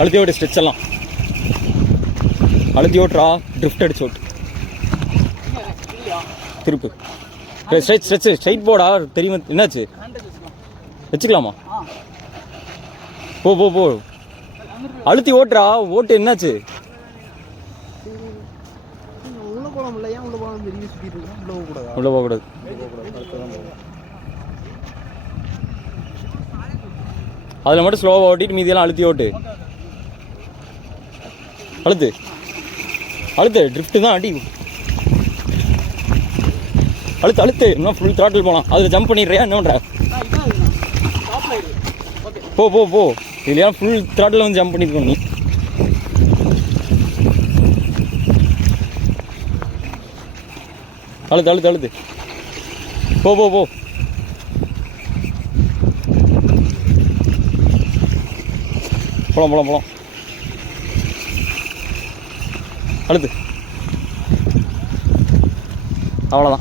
அழுத்தி ஓட்டு ஸ்ட்ரெச் எல்லாம் அழுத்தி ஓட்டுறா. ட்ரிஃப்ட் அடிச்சு ஓட்டு. திருப்பு. ஸ்ட்ரைட் போடா. தெரியுமா என்னாச்சு? வச்சுக்கலாமா? போ போ போ. அழுத்தி ஓட்டுறா. ஓட்டு என்னாச்சு? உள்ள போகக்கூடாது. அதில் மட்டும் ஸ்லோவாக ஓட்டிட்டு மீதியெல்லாம் அழுத்தி ஓட்டு. அழுத்து அழுத்து. ட்ரிஃப்ட்டு தான் அடி. அழுத்து அழுத்து. இன்னும் ஃபுல் த்ராட்டில் போகலாம். அதில் ஜம்ப் பண்ணிடுறியா? என்ன பண்ணுற? போ போ போ. இதுலையா ஃபுல் த்ராட்டில் வந்து ஜம்ப் பண்ணியிருக்கணும் நீ. அழுத்து அழுத்து அழுத்து. போ போ போ. போலாம் போலாம் போலாம். அழுத்து. அவ்வளோதான்.